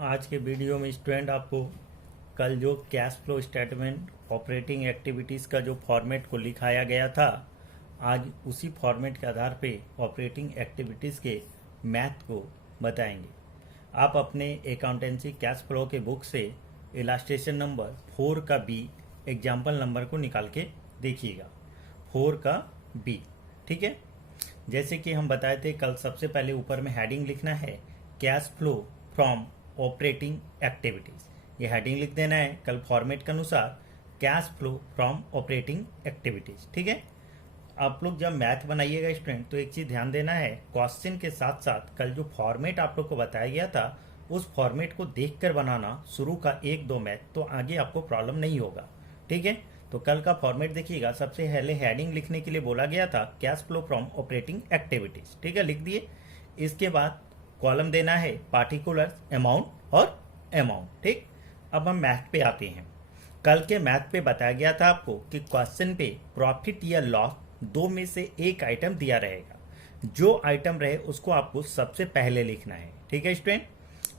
आज के वीडियो में स्टूडेंट आपको कल जो cash flow statement operating activities का जो फॉर्मेट को लिखाया गया था, आज उसी फॉर्मेट के आधार पे ऑपरेटिंग एक्टिविटीज़ के मैथ को बताएंगे। आप अपने अकाउंटेंसी कैश फ्लो के बुक से इलास्ट्रेशन नंबर 4 का बी एग्जाम्पल नंबर को निकाल के देखिएगा। 4 का बी, ठीक है। जैसे कि हम बताए थे कल, सबसे पहले ऊपर में हेडिंग लिखना है cash flow from operating activities. ये हेडिंग लिख देना है कल फॉर्मेट के अनुसार, cash flow from operating activities, ठीक है। आप लोग जब मैथ बनाइएगा स्टूडेंट तो एक चीज ध्यान देना है, क्वेश्चन के साथ साथ कल जो फॉर्मेट आप लोग को बताया गया था उस फॉर्मेट को देखकर बनाना शुरू का 1-2 मैथ, तो आगे आपको प्रॉब्लम नहीं होगा, ठीक है। तो कल का फॉर्मेट देखिएगा। सबसे पहले हेडिंग लिखने के लिए बोला गया था cash flow from operating activities, ठीक है, लिख दिए। इसके बाद कॉलम देना है पार्टिकुलर, अमाउंट और अमाउंट, ठीक। अब हम मैथ पे आते हैं। कल के मैथ पे बताया गया था आपको कि क्वेश्चन पे प्रॉफिट या लॉस दो में से एक आइटम दिया रहेगा, जो आइटम रहे उसको आपको सबसे पहले लिखना है, ठीक है स्टूडेंट।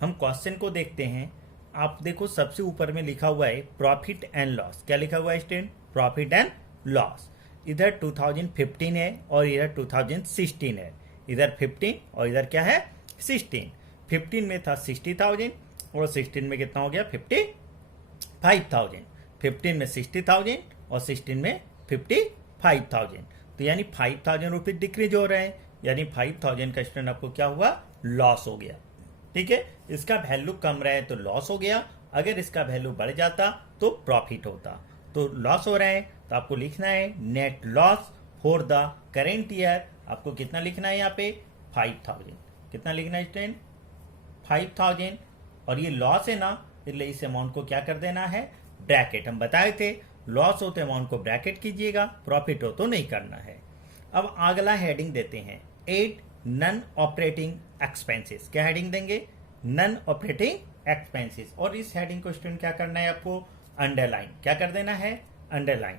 हम क्वेश्चन को देखते हैं। आप देखो सबसे ऊपर में लिखा हुआ है प्रॉफिट एंड लॉस। क्या लिखा हुआ है स्टूडेंट? Profit and loss. इधर 2015 है और इधर 2016 है। इधर 15 और इधर क्या है? 16। 15 में था 60,000 और 16 में कितना हो गया? 55,000। 15 में 60,000 और 16 में 55,000। तो यानी 5,000 रुपये डिक्रीज हो रहे हैं, यानी 5,000 का स्टूडेंट आपको क्या हुआ? लॉस हो गया, ठीक है। इसका वैल्यू कम रहे तो लॉस हो गया, अगर इसका वैल्यू बढ़ जाता तो प्रॉफिट होता। तो लॉस हो रहा है तो आपको लिखना है net loss for the current year. आपको कितना लिखना है यहाँ पे? 5,000। कितना लिखना है स्टूडेंट? 5,000। और ये लॉस है ना, इसलिए इस अमाउंट को क्या कर देना है? ब्रैकेट। हम बताए थे लॉस हो तो अमाउंट को ब्रैकेट कीजिएगा, प्रॉफिट हो तो नहीं करना है। अब अगला हेडिंग देते हैं 8 नॉन ऑपरेटिंग एक्सपेंसेस। क्या हेडिंग देंगे? Non operating expenses. और इस हेडिंग को स्टूडेंट क्या करना है आपको? अंडरलाइन। क्या कर देना है? अंडरलाइन।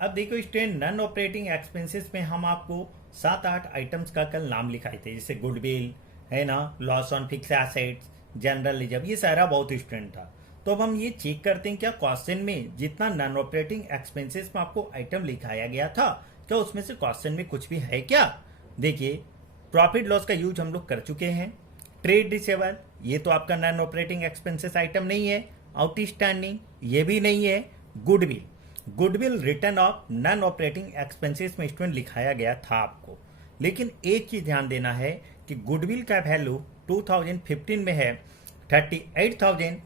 अब देखो स्टूडेंट, नॉन ऑपरेटिंग एक्सपेंसेस में हम आपको 7-8 आइटम्स का कल नाम लिखाए थे, जैसे गुडविल है ना, loss on fix assets, general reserve, ये सारा बहुत स्टूडेंट था। तो अब हम ये चेक करते हैं क्या क्वेश्चन में जितना नॉन ऑपरेटिंग एक्सपेंसेस में आपको आइटम लिखाया गया था, क्या उसमें से क्वेश्चन में कुछ भी है क्या? देखिए, प्रॉफिट लॉस का यूज हम लोग कर चुके हैं। ट्रेड रिसीवेबल, ये तो आपका नॉन ऑपरेटिंग एक्सपेंसेस आइटम नहीं है। आउटस्टैंडिंग, ये भी नहीं है। Goodwill, goodwill return of non operating expenses में स्टूडेंट लिखाया गया था आपको। लेकिन एक चीज ध्यान देना है कि गुडविल का वैल्यू 2015 में है 38,000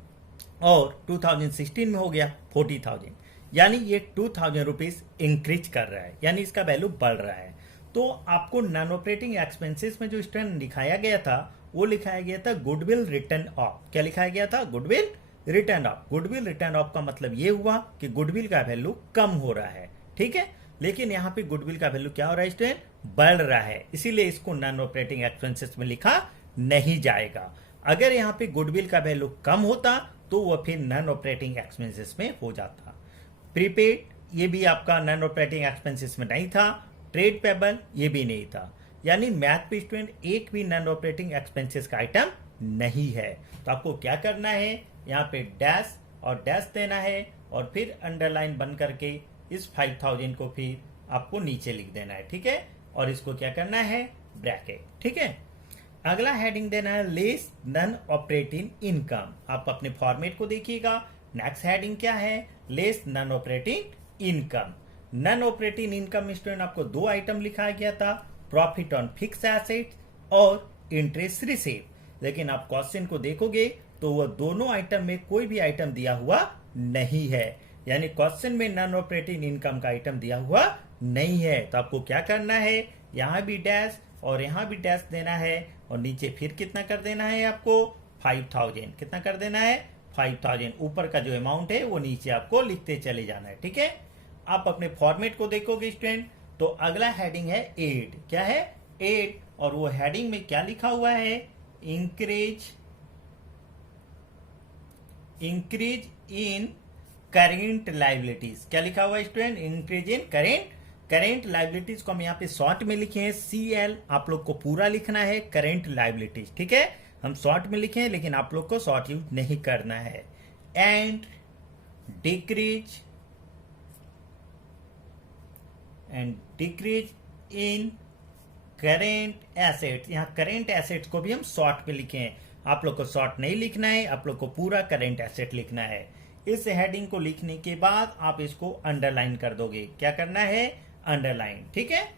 और 2016 में हो गया 40,000, यानी ये 2,000 रुपीज इंक्रीज कर रहा है, यानी इसका वैल्यू बढ़ रहा है। तो आपको नॉन ऑपरेटिंग एक्सपेंसेस में जो स्टूडेंट लिखाया गया था वो लिखाया गया था गुडविल रिटर्न ऑफ। क्या लिखाया गया था? Goodwill return of. Goodwill return of का मतलब ये हुआ कि गुडविल का वैल्यू कम हो रहा है, ठीक है। लेकिन यहाँ पे गुडविल का वैल्यू क्या हो रहा है स्टूडेंट? बढ़ रहा है, इसीलिए इसको नॉन ऑपरेटिंग एक्सपेंसेस में लिखा नहीं जाएगा। अगर यहाँ पे गुडविल का वैल्यू कम होता तो वह फिर नॉन ऑपरेटिंग एक्सपेंसेस में हो जाता। प्रीपेड, ये भी आपका नॉन ऑपरेटिंग एक्सपेंसेस में नहीं था। ट्रेड पेबल, ये भी नहीं था। यानी मैथ पे स्टूडेंट एक भी नॉन ऑपरेटिंग एक्सपेंसेस का आइटम नहीं है। तो आपको क्या करना है? यहाँ पे डैश और डैश देना है और फिर अंडरलाइन बन करके इस 5,000 को फिर आपको नीचे लिख देना है, ठीक है। और इसको क्या करना है? ब्रैकेट, ठीक है। अगला हेडिंग देना है लेस नॉन ऑपरेटिंग इनकम। आप अपने फॉर्मेट को देखिएगा। नेक्स्ट हेडिंग क्या है? Less non operating income. Non operating income student आपको 2 आइटम लिखाया गया था, प्रॉफिट ऑन फिक्स एसेट्स और इंटरेस्ट रिसीव। लेकिन आप क्वेश्चन को देखोगे तो वह दोनों आइटम में कोई भी आइटम दिया हुआ नहीं है, यानी क्वेश्चन में नॉन ऑपरेटिंग इनकम का आइटम दिया हुआ नहीं है। तो आपको क्या करना है? यहाँ भी डैश और यहाँ भी डैश देना है और नीचे फिर कितना कर देना है आपको? 5,000। कितना कर देना है? 5,000। ऊपर का जो अमाउंट है वो नीचे आपको लिखते चले जाना है, ठीक है। आप अपने फॉर्मेट को देखोगे स्टूडेंट तो अगला हेडिंग है 8। क्या है? 8। और वो हेडिंग में क्या लिखा हुआ है? Increase in current liabilities. क्या लिखा हुआ है student? Increase in current liabilities को हम यहाँ पे शॉर्ट में लिखे हैं CL। आप लोग को पूरा लिखना है करेंट लाइबिलिटीज, ठीक है। हम शॉर्ट में लिखे हैं, लेकिन आप लोग को शॉर्ट यूज नहीं करना है। And decrease in current assets. यहाँ करेंट एसेट्स को भी हम शॉर्ट में लिखे हैं, आप लोग को शॉर्ट नहीं लिखना है, आप लोग को पूरा करेंट एसेट लिखना है। इस हेडिंग को लिखने के बाद आप इसको अंडरलाइन कर दोगे। क्या करना है? अंडरलाइन। ठीक है।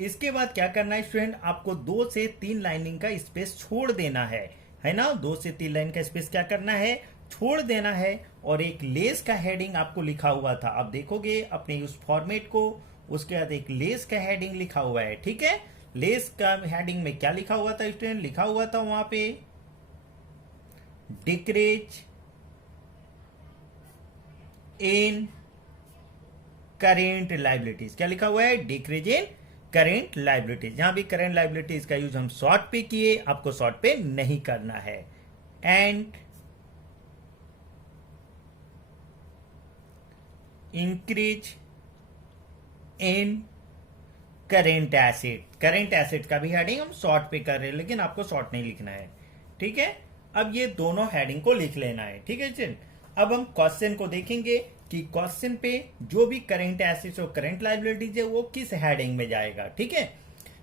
इसके बाद क्या करना है स्टूडेंट, आपको 2 से 3 लाइनिंग का स्पेस छोड़ देना है ना। 2 से 3 लाइन का स्पेस क्या करना है? छोड़ देना है। और एक लेस का हेडिंग आपको लिखा हुआ था, आप देखोगे अपने उस फॉर्मेट को, उसके बाद एक लेस का हेडिंग लिखा हुआ है। ठीक है। लेस का हेडिंग में क्या लिखा हुआ था स्टूडेंट? लिखा हुआ था वहां पे डिक्रीज इन करेंट लाइबिलिटीज। क्या लिखा हुआ है? Decrease in current liabilities. यहां भी करेंट लाइबिलिटीज का यूज हम शॉर्ट पे किए, आपको शॉर्ट पे नहीं करना है। And increase in current asset. Current asset का भी हेडिंग हम शॉर्ट पे कर रहे हैं, लेकिन आपको शॉर्ट नहीं लिखना है। ठीक है। अब ये दोनों हेडिंग को लिख लेना है। ठीक है जी। अब हम क्वेश्चन को देखेंगे कि क्वेश्चन पे जो भी करेंट एसेट्स और करेंट लायबिलिटीज है वो किस हेडिंग में जाएगा। ठीक है।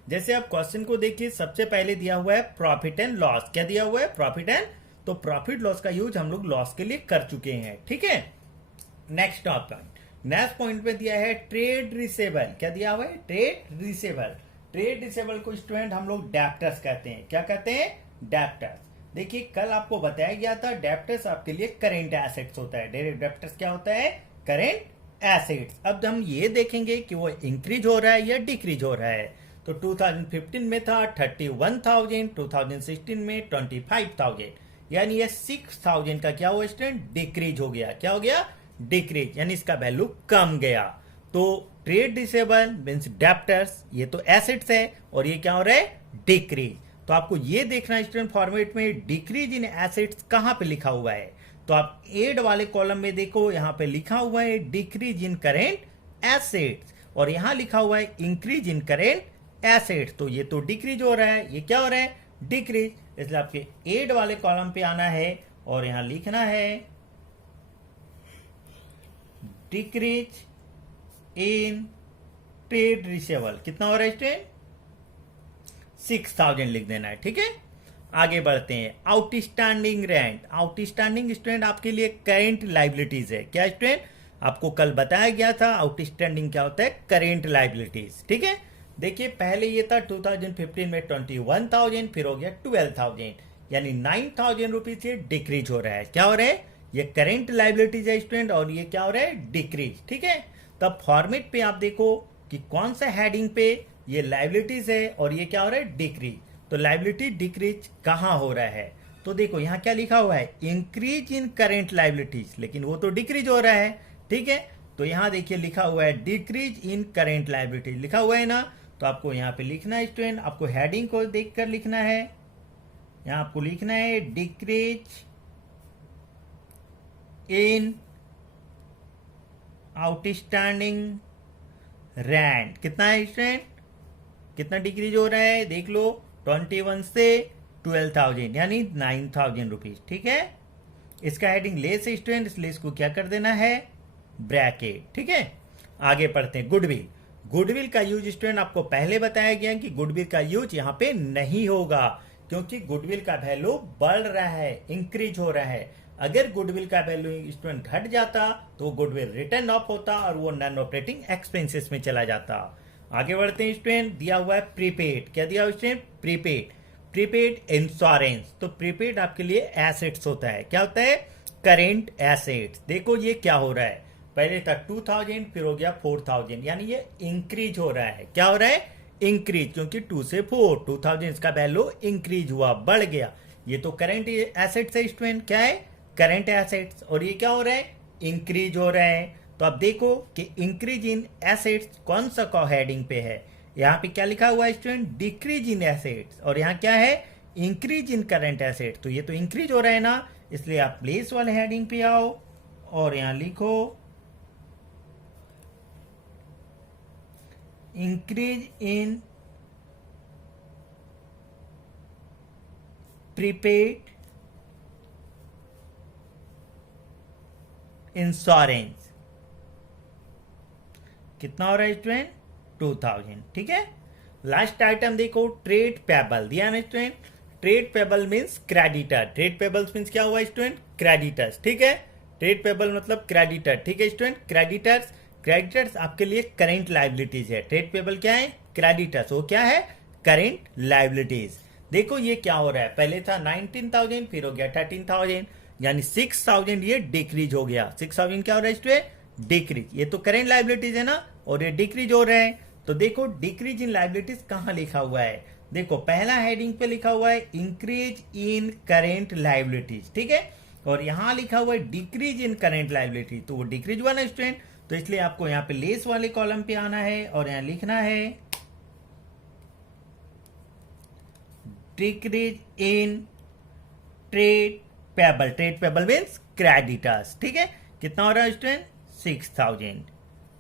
जैसे आप क्वेश्चन को देखिए, सबसे पहले दिया हुआ है प्रॉफिट एंड लॉस। क्या दिया हुआ है? Profit and. तो प्रॉफिट लॉस का यूज हम लोग लॉस के लिए कर चुके हैं। ठीक है। नेक्स्ट पॉइंट, नेक्स्ट पॉइंट में दिया है ट्रेड रिसेबल। क्या दिया हुआ है? Trade receivable. ट्रेड रिसेबल को स्टूडेंट हम लोग डेप्टर्स कहते हैं। क्या कहते हैं? डेप्टर्स। देखिए कल आपको बताया गया था डेप्टर्स आपके लिए करेंट एसेट्स होता है। डेप्टर्स क्या होता है? Current assets. अब हम ये देखेंगे कि वो इंक्रीज हो रहा है या डिक्रीज हो रहा है। तो 2015 में था 31,000, 2016 में 25,000, यानी ये 6,000 का क्या हुआ स्टूडेंट? डिक्रीज हो गया। क्या हो गया? डिक्रीज, यानी इसका वैल्यू कम गया। तो ट्रेड रिसेबल मीन्स डेप्टर्स, ये तो एसेट्स है, और ये क्या हो रहा है? डिक्रीज। तो आपको ये देखना है स्टूडेंट फॉर्मेट में डिक्रीज इन एसेट्स कहां पे लिखा हुआ है। तो आप एड वाले कॉलम में देखो, यहां पे लिखा हुआ है डिक्रीज इन करेंट एसेट्स, और यहां लिखा हुआ है इंक्रीज इन करेंट एसेट्स। तो ये तो डिक्रीज हो रहा है, ये क्या हो रहा है? डिक्रीज। इसलिए आपके एड वाले कॉलम पे आना है और यहां लिखना है डिक्रीज इन ट्रेड रिसेबल। कितना हो रहा है स्टूडेंट? 6,000 लिख देना है। ठीक है। आगे बढ़ते हैं। Outstanding rent. आउटस्टैंडिंग स्टूडेंट आपके लिए करेंट लाइबिलिटीज है। क्या स्टूडेंट? आपको कल बताया गया था आउटस्टैंडिंग क्या होता है? Current liabilities. ठीक है। देखिए पहले ये था 2015 में 21,000, फिर हो गया 12,000, यानी 9,000 रुपीज से डिक्रीज हो रहा है। क्या हो रहा है? ये करेंट लाइबिलिटीज है स्टूडेंट, और ये क्या हो रहा है? डिक्रीज। ठीक है। तब फॉर्मेट पे आप देखो कि कौन सा हेडिंग पे ये लाइबिलिटीज है और ये क्या हो रहा है? डिक्रीज। तो लाइबिलिटी डिक्रीज कहां हो रहा है? तो देखो यहां क्या लिखा हुआ है? इंक्रीज इन करेंट लाइबिलिटीज, लेकिन वो तो डिक्रीज हो रहा है। ठीक है। तो यहां देखिए लिखा हुआ है डिक्रीज इन करेंट लाइबिलिटीज, लिखा हुआ है ना। तो आपको यहां पे लिखना है स्टूडेंट, आपको हेडिंग को देखकर लिखना है। यहां आपको लिखना है डिक्रीज इन आउटस्टैंडिंग रेंट। कितना है स्टूडेंट? कितना डिक्रीज हो रहा है? देख लो, 21 से 12,000, यानी 9,000 रुपीज। ठीक है। इसका हेडिंग लेस है स्टूडेंट, इसलिए इसको क्या कर देना है? ब्रैकेट। ठीक है। आगे पढ़ते हैं। गुडविल। गुडविल का यूज स्टूडेंट आपको पहले बताया गया कि गुडविल का यूज यहाँ पे नहीं होगा, क्योंकि गुडविल का वैल्यू बढ़ रहा है, इंक्रीज हो रहा है। अगर गुडविल का वैल्यू स्टूडेंट घट जाता तो गुडविल रिटर्न ऑफ होता और वो नॉन ऑपरेटिंग एक्सपेंसेस में चला जाता। आगे बढ़ते हैं स्टूडेंट। दिया हुआ है प्रीपेड। क्या दिया हुआ स्टूडेंट? प्रीपेड। Prepaid insurance. तो प्रीपेड आपके लिए एसेट्स होता है। क्या होता है? Current assets. देखो ये क्या हो रहा है, पहले था 2,000, फिर हो गया 4,000, यानी ये इंक्रीज हो रहा है। क्या हो रहा है? इंक्रीज, क्योंकि 2 से 4, 2,000 इसका वैल्यू इंक्रीज हुआ, बढ़ गया। ये तो करेंट एसेट्स है स्टूडेंट। क्या है? Current assets. और ये क्या हो रहा है? इंक्रीज हो रहा है। तो अब देखो कि इंक्रीज इन एसेट्स कौन सा हेडिंग पे है। यहाँ पे क्या लिखा हुआ है स्टूडेंट? डिक्रीज इन एसेट्स, और यहाँ क्या है? Increase in current assets. तो ये तो इंक्रीज हो रहा है ना, इसलिए आप प्लेस वाले हेडिंग पे आओ और यहाँ लिखो इंक्रीज इन प्रीपेड इंश्योरेंस कितना हो रहा है स्टूडेंट 2000। ठीक है, लास्ट आइटम देखो ट्रेड पेबल दिया ना student. Trade payable means creditor. Trade payables means क्या हुआ स्टूडेंट क्रेडिटर्स। ठीक है, ट्रेड पेबल मतलब क्रेडिटर। ठीक है स्टूडेंट, क्रेडिटर्स क्रेडिटर्स आपके लिए करेंट लाइबिलिटीज है। ट्रेड पेबल क्या है क्रेडिटर्स, वो क्या है करेंट लाइबिलिटीज। देखो ये क्या हो रहा है, पहले था 19,000 फिर हो गया 13,000 यानी 6,000 ये डिक्रीज हो गया। 6,000 क्या हो रहा है स्टूडेंट डिक्रीज। ये तो करेंट लाइबिलिटीज है ना और ये डिक्रीज हो रहे हैं। तो देखो डिक्रीज इन लाइबिलिटीज कहां लिखा हुआ है, देखो पहला हेडिंग पे लिखा हुआ है इंक्रीज इन करेंट लाइबिलिटीज। ठीक है, और यहां लिखा हुआ है डिक्रीज इन करेंट लाइबिलिटीज, तो वो डिक्रीज हुआ ना स्टूडेंट। तो इसलिए आपको यहां पे लेस वाले कॉलम पे आना है और यहां लिखना है decrease in trade payable. Trade payable means creditors. ठीक है, कितना हो रहा है स्टूडेंट 6,000।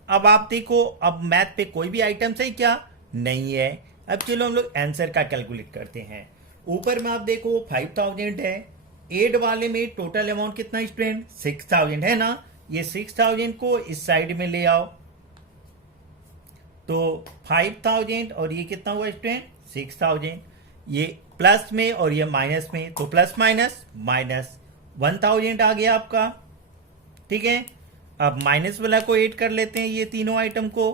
अब आप देखो, अब मैथ पे कोई भी आइटम सही क्या नहीं है। अब चलो हम लोग आंसर का कैलकुलेट करते हैं। ऊपर में आप देखो 5,000 है, एड वाले में टोटल अमाउंट कितना स्टूडेंट 6,000 है ना। ये 6,000 को इस साइड में ले आओ तो 5,000 और ये कितना हुआ स्टूडेंट 6,000। ये प्लस में और ये माइनस में, तो प्लस माइनस माइनस 1,000 आ गया आपका। ठीक है, अब माइनस वाला को ऐड कर लेते हैं ये तीनों आइटम को।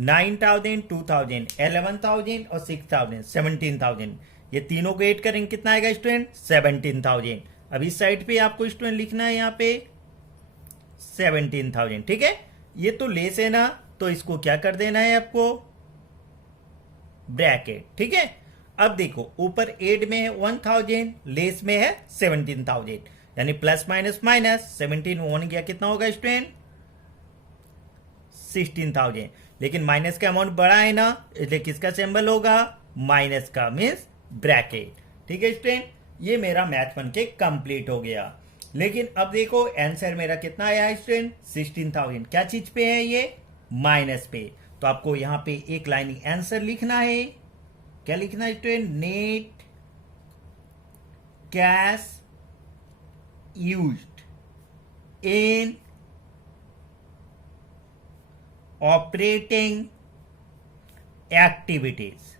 9,000 2,000 11,000 और 6,000 17,000। ये तीनों को ऐड करेंगे कितना आएगा स्टूडेंट 17,000। अब इस साइड पे आपको स्टूडेंट लिखना है यहाँ पे 17,000। ठीक है, ये तो लेस है ना तो इसको क्या कर देना है आपको ब्रैकेट। ठीक है, अब देखो ऊपर एड में है 1,000 लेस में है 17,000 यानी प्लस माइनस माइनस 17 वन गया कितना होगा स्टूडेंट 16,000। लेकिन माइनस का अमाउंट बड़ा है ना इसलिए किसका सिंबल होगा माइनस का मीन्स ब्रैकेट। ठीक है स्टूडेंट, ये मेरा मैथ बन के कंप्लीट हो गया। लेकिन अब देखो आंसर मेरा कितना आया है स्टूडेंट 16,000। क्या चीज पे है ये माइनस पे, तो आपको यहां पे एक लाइन आंसर लिखना है। क्या लिखना है student net cash used in operating activities.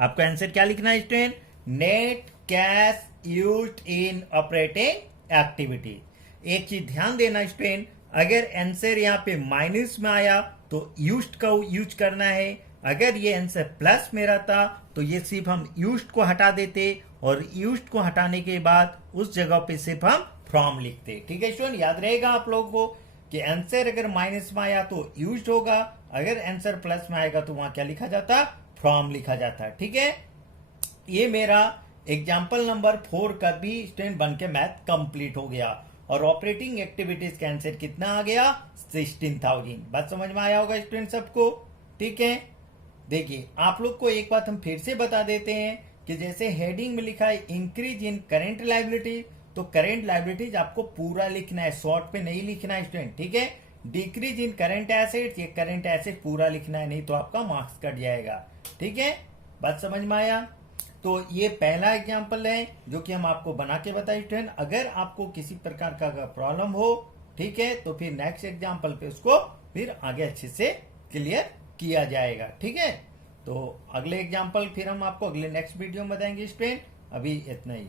आपका आंसर क्या लिखना है student net cash used in operating activities. एक चीज ध्यान देना स्टूडेंट, अगर आंसर यहां पे माइनस में आया तो यूज्ड का यूज करना है। अगर ये आंसर प्लस में रहता तो ये सिर्फ हम यूज्ड को हटा देते और यूज्ड को हटाने के बाद उस जगह पे सिर्फ हम फ्रॉम लिखते। ठीक है स्टूडेंट, याद रहेगा आप लोगों को कि आंसर अगर माइनस में आया तो यूज्ड होगा, अगर आंसर प्लस में आएगा तो वहां क्या लिखा जाता फ्रॉम लिखा जाता। ठीक है, ये मेरा एग्जाम्पल नंबर 4 का भी स्टूडेंट बन के मैथ कंप्लीट हो गया और ऑपरेटिंग एक्टिविटीज का आंसर कितना आ गया 16,000। बात समझ में आया होगा स्टूडेंट सबको। ठीक है, देखिए आप लोग को एक बात हम फिर से बता देते हैं कि जैसे हेडिंग में लिखा है इंक्रीज इन करेंट लायबिलिटी, तो करेंट लायबिलिटीज आपको पूरा लिखना है, शॉर्ट पे नहीं लिखना है स्टूडेंट। ठीक है, डिक्रीज इन करेंट एसेट्स, ये करेंट एसेट पूरा लिखना है, नहीं तो आपका मार्क्स कट जाएगा। ठीक है, बात समझ में आया। तो ये पहला एग्जाम्पल है जो कि हम आपको बना के बताए स्टूडेंट। अगर आपको किसी प्रकार का प्रॉब्लम हो ठीक है तो फिर नेक्स्ट एग्जाम्पल पे उसको फिर आगे अच्छे से क्लियर किया जाएगा। ठीक है, तो अगले एग्जाम्पल फिर हम आपको अगले नेक्स्ट वीडियो में बताएंगे स्टूडेंट। अभी इतना ही।